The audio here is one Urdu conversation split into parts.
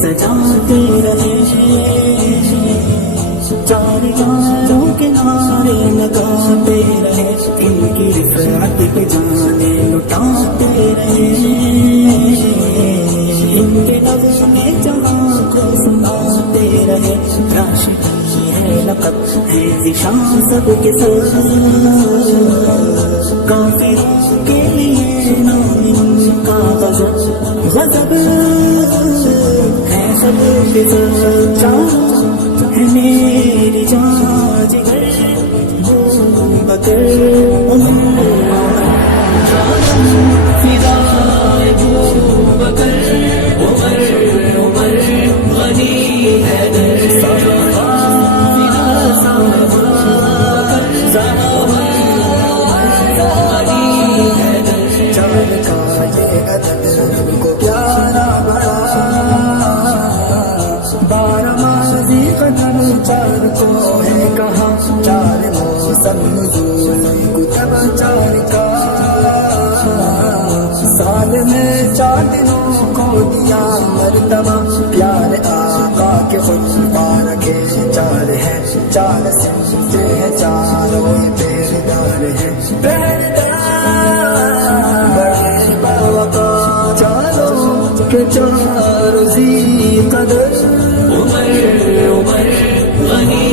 سجاتے رہے چار یاروں کے نعرے لگاتے رہے ان کی رفعت پہ جانے لٹاتے رہے ان کے نغمے جہاں کو سناتے رہے راشدی ہے لقب ہے ذیشان سب کے ساتھ کافروں کے لیے نام ان کا غضب ہے سب کے سچا ہے میری جان جگر ابو بکر فدائے ابو بکر عمر عمر غنی حیدر چار کو ہے کہاں چار موسم نزول کتب چار کا سال میں 4 دنوں کو دیا مرتبہ پیار آقا کے خود مبارکے 4 ہے 4 سمجھے ہیں چاروں پہردار ہے بڑے باوقا چاروں کے 4 ذی قدر عمر عمر غنی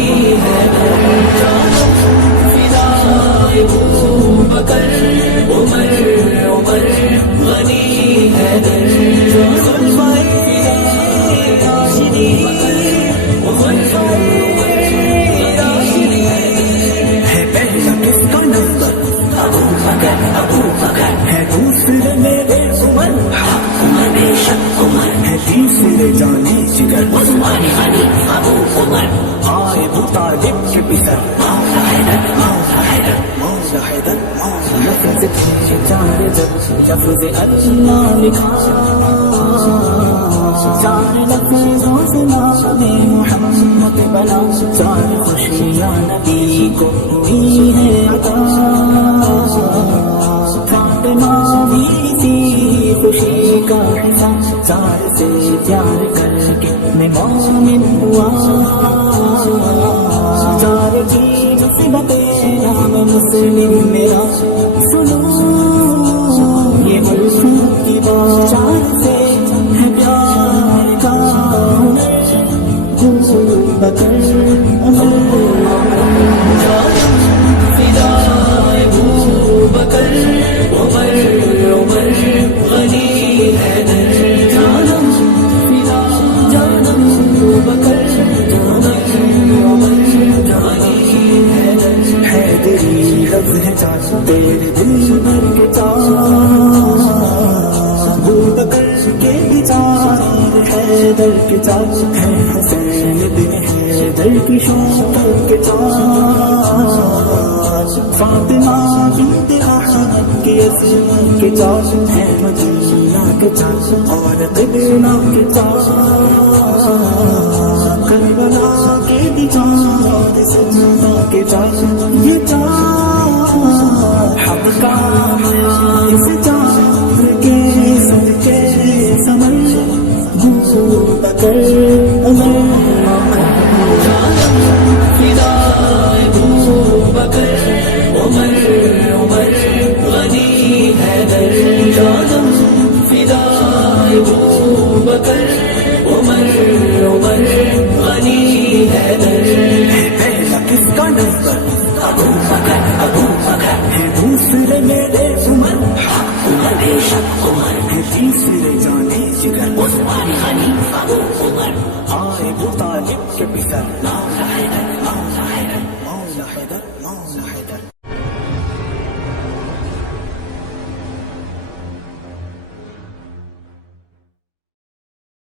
حیدر فدائے ابو بکر عمر عمر غنی حیدر ہے پہلا کس کا نمبر ابو بکر ہے دوسرے میرے عمر عمر بے شک عمر ہے تیسرے جانے جگر عثمان غنی ابو عمر آئے ابو طالب کے پسر مولا حیدر مولا حیدر مولا حیدر لفظ چار جب لفظ اللہ لکھا 4 لفظوں سے نام محمد بنا 4 خوشیاں نبی کو ہوئی ہے عطا فاطمہ بھی تھی خوشی کا حصہ 4 سے پیار کر کے میں مومن ہوا 4 کی نصیبتیں نام مسلم میرا سنو یہ ملک کی بات 4 سے ہے پیار کا ابو بکر عمر فدائے ابو بکر عمر عمر غنی حیدر تیرے دل بھر کے 4 ابو بکر کے بھی 4 حیدر کے 4 ہے حسین بن حیدر کی شوکت کے 4 فاطمہ بنت احمد کے عصمت کے 4 ہے مدینہ کے 4 اور قبلہ کے 4 کربلا کے بھی 4 سجدہ کے 4 یہ 4 حق کا اس 4 کے صدقے سمر ابو بکر عمر فدائے ابو بکر عمر عمر غنی حیدر فدائے ابو بکر عمر عمر غنی حیدر پہلا کس کا نمبر ابو بکر ہے دوسرے میرے عمر عمر بے شک عمر